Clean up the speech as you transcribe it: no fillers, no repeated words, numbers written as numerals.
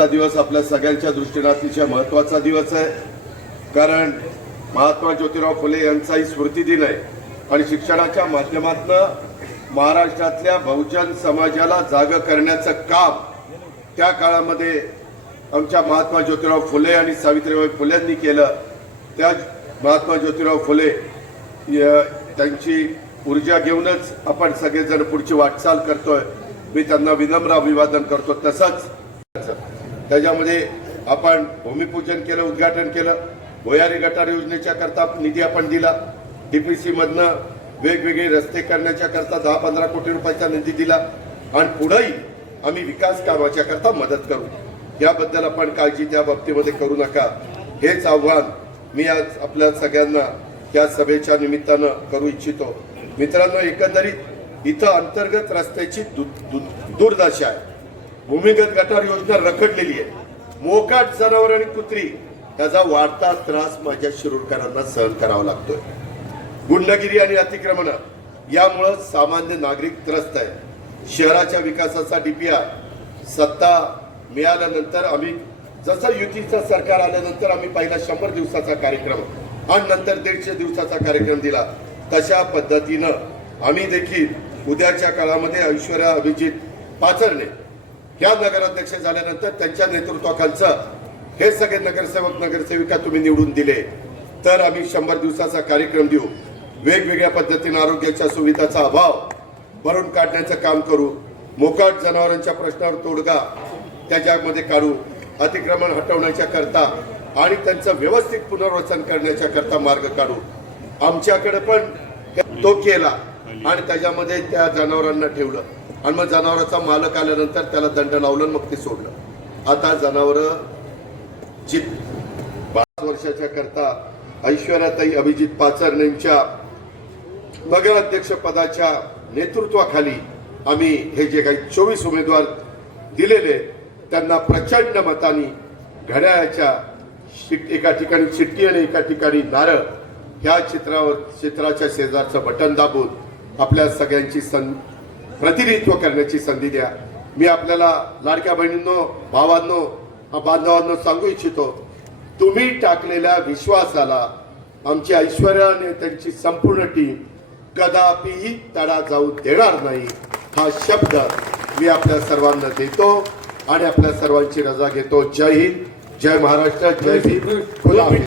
आजचा दिवस आपल्या सगळ्यांच्या दृष्टीने अतिशय महत्त्वाचा दिवस आहे, कारण महात्मा ज्योतिराव फुले यांचाही स्मृती दिन आहे आणि शिक्षणाच्या माध्यमातून महाराष्ट्रातल्या बहुजन समाजाला जाग करण्याचं काम त्या काळामध्ये आमच्या महात्मा ज्योतिराव फुले आणि सावित्रीबाई फुलेंनी केलं। त्या महात्मा ज्योतिराव फुले त्यांची ऊर्जा घेऊनच आपण सगळेजण पुढची वाटचाल करतोय। मी त्यांना विनम्र अभिवादन करतो। तसंच त्याच्यामध्ये आपण भूमिपूजन केलं, उद्घाटन केलं, भुयारी गटार योजनेच्या करता निधी आपण दिला, डीपीसी मधनं वेगवेगळे रस्ते करण्याच्या करता 10-15 कोटी रुपयाचा निधी दिला आणि पुढेही आम्ही विकास कामाच्या करता मदत करू। याबद्दल आपण काळजी त्या बाबतीमध्ये करू नका, हेच आव्हान मी आज आपल्या सगळ्यांना या सभेच्या निमित्तानं करू इच्छितो। मित्रांनो, एकंदरीत इथं अंतर्गत रस्त्याची दुर्दशा आहे, भूमिगत गटार योजना रखडलेली आहे, मोकाट जनावर आणि कुत्री त्याचा वाढता त्रास माझ्या शिरूरकरांना सहन करावा लागतोय। गुंडगिरी आणि अतिक्रमण यामुळे सामान्य नागरिक त्रस्त आहे। शहराच्या विकासाचा डीपीआर सत्ता मिळाल्यानंतर आम्ही जसं युतीचं सरकार आल्यानंतर आम्ही पहिला 100 दिवसाचा कार्यक्रम आणि नंतर 150 दिवसाचा कार्यक्रम दिला। तशा पद्धतीनं आम्ही देखील उद्याच्या काळामध्ये ऐश्वर्या अभिजित पाचरणे या नगराध्यक्ष झाल्यानंतर त्यांच्या नेतृत्वाखालचं हे सगळे नगरसेवक नगरसेविका तुम्ही निवडून दिले तर आम्ही 100 दिवसाचा कार्यक्रम देऊ। वेगवेगळ्या पद्धतीने आरोग्याच्या सुविधाचा अभाव भरून काढण्याचं काम करू, मोकाट जनावरांच्या प्रश्नावर तोडगा त्याच्यामध्ये काढू, अतिक्रमण हटवण्याच्या करता आणि त्यांचं व्यवस्थित पुनर्वसन करण्याच्या करता मार्ग काढू। आमच्याकडे पण तो केला आणि त्याच्यामध्ये त्या जनावरांना ठेवलं आणि मग जनावरांचा मालक आल्यानंतर त्याला दंड लावलं, मग ते सोडलं। आता जनावरं 5 वर्षाच्या करता ऐश्वर्याताई अभिजित पाचरणेंच्या नगराध्यक्ष पदाच्या नेतृत्वाखाली आम्ही हे जे काही 24 उमेदवार दिलेले त्यांना प्रचंड मतांनी घड्याळाच्या एका ठिकाणी चिठ्ठी आणि एका ठिकाणी नारळ ह्या चित्राच्या शेजारचं बटन दाबून आपल्या सगळ्यांची प्रतिनिधित्व करण्याची संधी द्या। मी आपल्याला लाडक्या बहिणींनो, भावांनो, बांधवांनो सांगू इच्छितो, तुम्ही टाकलेल्या विश्वासाला आमची ऐश्वर्या आणि त्यांची संपूर्ण टीम कदापिही तडा जाऊ देणार नाही, हा शब्द मी आपल्या सर्वांना देतो आणि आपल्या सर्वांची रजा घेतो। जय हिंद, जय महाराष्ट्र, जय भीम, खुदा हाफिज।